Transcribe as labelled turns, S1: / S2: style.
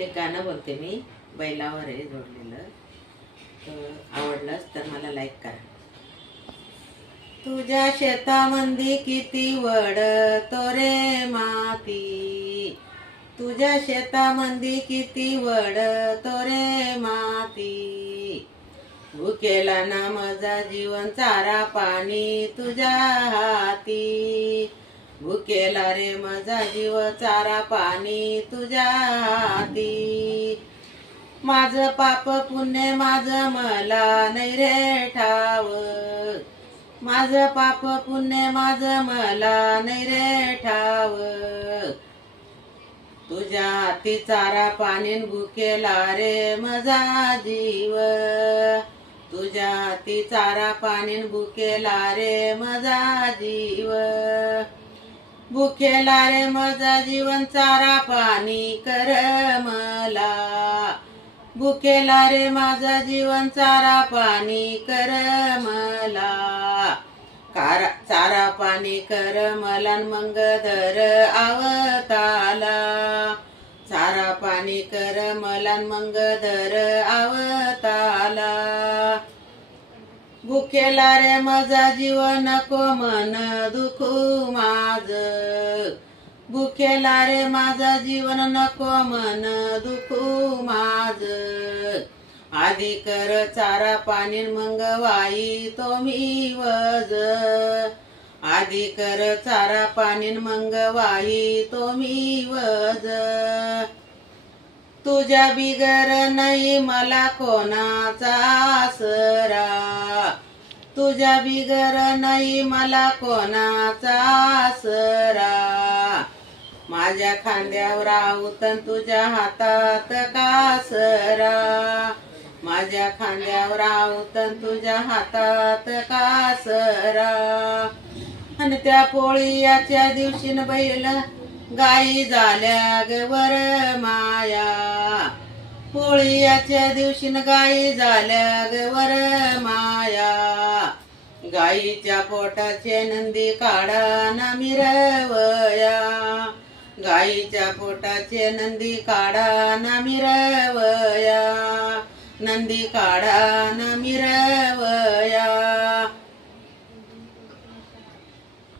S1: ते गाणं बघते मी बैलावर आहे जोडलेलं. तर आवडलंच तर मला लाईक करा. तुझ्या शेतामंदी किती वड तोरे माती? तुझ्या शेतामंदी किती वड रे माती? भुकेला ना माझा जीवन चारा पाणी तुझ्या हाती. भुकेला रे माझा जीव चारा पाणी तुझ्या हाती. माझं पाप पुण्य माझं मला नाही रे ठाव माझं पाप पुण्य माझं मला नाही रे ठाव तुझ्या हाती चारा पाणी भुकेला रे माझा जीव. तुझ्या हाती चारा पाणी भुकेला रे माझा जीव. भुकेला रे माझा जीवन चारा पाणी कर मला. भुकेला रे माझा जीवन चारा पाणी कर मला. कारा चारा पाणी कर मला मंग धर आवताला. चारा पाणी कर मला मंग धर आवताला. भुकेला रे माझा जीव नको मन दुखू माझ. भुकेला रे माझा जीवन नको मन दुखू माझ. आधी कर चारा पाणी मग वाई तो मी वज. आधी कर चारा पाणी मग वाई तो मी वज. तुझ्या बिगर नाही मला कोणाचा आसरा तुझ्या बिगर नाही मला कोणाचा आसरा. माझ्या खांद्यावर आऊतन तुझ्या हातात कासरा माझ्या खांद्यावर आऊतन तुझ्या हातात कासरा आणि त्या पोळीयाच्या दिवशी न बैल गाई झाल्या ग माया. पोळीयाच्या दिवशी न गाई झाल्या ग गाईच्या पोटाचे नंदी काढा ना मिरवया. गाईच्या पोटाचे नंदी काढा ना मिरवया. नंदी काढा ना मिरवया.